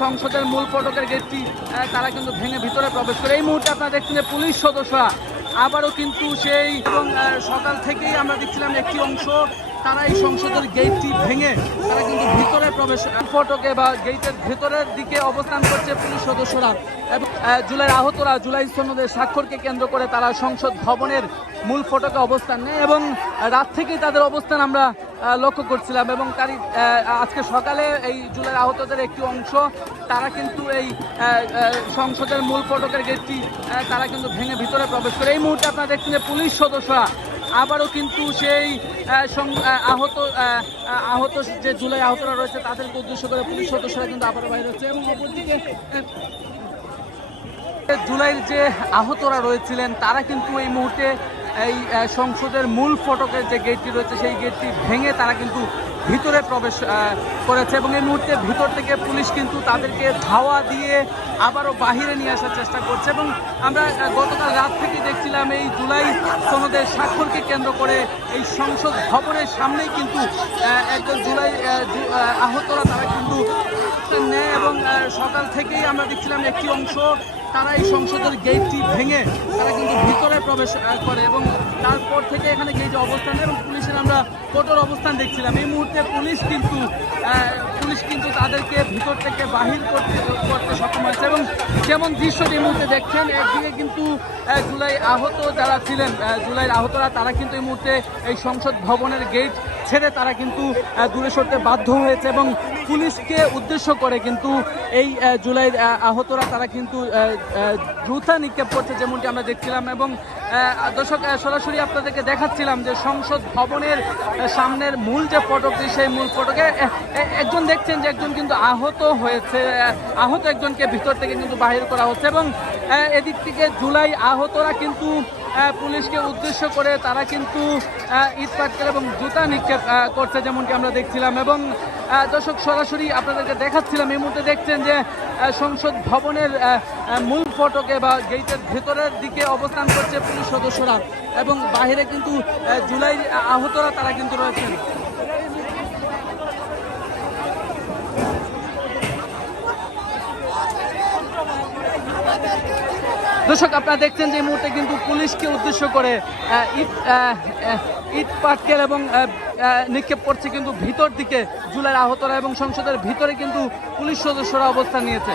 সংসদের মূল ফটকের গেটটি তারা কিন্তু ভেঙে ভিতরে প্রবেশ করে। এই মুহূর্তে আপনারা দেখছেন যে পুলিশ সদস্যরা আবারও কিন্তু সেই এবং সকাল থেকেই আমরা দেখছিলাম একটি অংশ তারা এই সংসদের গেটটি ভেঙে তারা কিন্তু ভিতরে প্রবেশ ফটকে বা গেটের ভেতরের দিকে অবস্থান করছে পুলিশ সদস্যরা। এবং জুলাইয়ের আহতরা জুলাই সনদের স্বাক্ষরকে কেন্দ্র করে তারা সংসদ ভবনের মূল ফটকে অবস্থান নেয় এবং রাত থেকেই তাদের অবস্থান আমরা লক্ষ্য করছিলাম। এবং তারই আজকে সকালে এই জুলাইয়ের আহতদের একটি অংশ তারা কিন্তু এই সংসদের মূল ফটকের গেটটি তারা কিন্তু ভেঙে ভিতরে প্রবেশ করে। এই মুহূর্তে আপনারা দেখছেন যে পুলিশ সদস্যরা আবারও কিন্তু সেই আহত যে জুলাই আহতরা রয়েছে তাদেরকে উদ্দেশ্য করে পুলিশ সদস্যরা কিন্তু আবারও বাইরে হচ্ছে। এবং অপরদিকে জুলাইয়ের যে আহতরা রয়েছিলেন তারা কিন্তু এই মুহূর্তে এই সংসদের মূল ফটকের যে গেটটি রয়েছে সেই গেটটি ভেঙে তারা কিন্তু ভিতরে প্রবেশ করেছে। এবং এই মুহূর্তে ভিতর থেকে পুলিশ কিন্তু তাদেরকে ধাওয়া দিয়ে আবারও বাহিরে নিয়ে আসার চেষ্টা করছে। এবং আমরা গতকাল রাত থেকে দেখছিলাম এই জুলাই সনদের স্বাক্ষরকে কেন্দ্র করে এই সংসদ ভবনের সামনেই কিন্তু একজন জুলাই আহতরা তারা কিন্তু নেয়। এবং সকাল থেকেই আমরা দেখছিলাম একটি অংশ তারা এই সংসদের গেটটি ভেঙে তারা কিন্তু ভিতরে প্রবেশ করে। এবং তারপর থেকে এখানে গেট অবস্থান এবং পুলিশের আমরা কঠোর অবস্থান দেখছিলাম। এই মুহূর্তে পুলিশ কিন্তু তাদেরকে ভিতর থেকে বাহির করতে সক্ষম হয়েছে। এবং যেমন দৃশ্যটি এই মুহূর্তে দেখছেন একদিকে কিন্তু জুলাই আহত যারা ছিলেন জুলাইয়ের আহতরা তারা কিন্তু এই মুহূর্তে এই সংসদ ভবনের গেট ছেড়ে তারা কিন্তু দূরে সরতে বাধ্য হয়েছে। এবং পুলিশকে উদ্দেশ্য করে কিন্তু এই জুলাইয়ের আহতরা তারা কিন্তু জুতা নিক্ষেপ করছে যেমনটি আমরা দেখছিলাম। এবং দর্শক সরাসরি আপনাদেরকে দেখাচ্ছিলাম যে সংসদ ভবনের সামনের মূল যে ফটকটি সেই মূল ফটকে একজন দেখছেন যে একজন কিন্তু আহত হয়েছে, আহত একজনকে ভিতর থেকে কিন্তু বাহির করা হচ্ছে। এবং এদিক থেকে জুলাই আহতরা কিন্তু পুলিশকে উদ্দেশ্য করে তারা কিন্তু ইট পাটকেল এবং জুতা নিক্ষেপ করছে যেমনটি আমরা দেখছিলাম। এবং দর্শক সরাসরি আপনাদেরকে দেখাচ্ছিলাম এই মুহূর্তে দেখছেন যে সংসদ ভবনের মূল ফটকে বা গেটের ভেতরের দিকে অবস্থান করছে পুলিশ সদস্যরা এবং বাইরে কিন্তু জুলাই আহতরা তারা কিন্তু রয়েছেন। দর্শক আপনারা দেখছেন যে এই মুহূর্তে কিন্তু পুলিশকে উদ্দেশ্য করে ইট পাটকেল এবং নিক্ষেপ করছে কিন্তু ভিতর দিকে জুলাইয়ের আহতরা এবং সংসদের ভিতরে কিন্তু পুলিশ সদস্যরা অবস্থান নিয়েছে।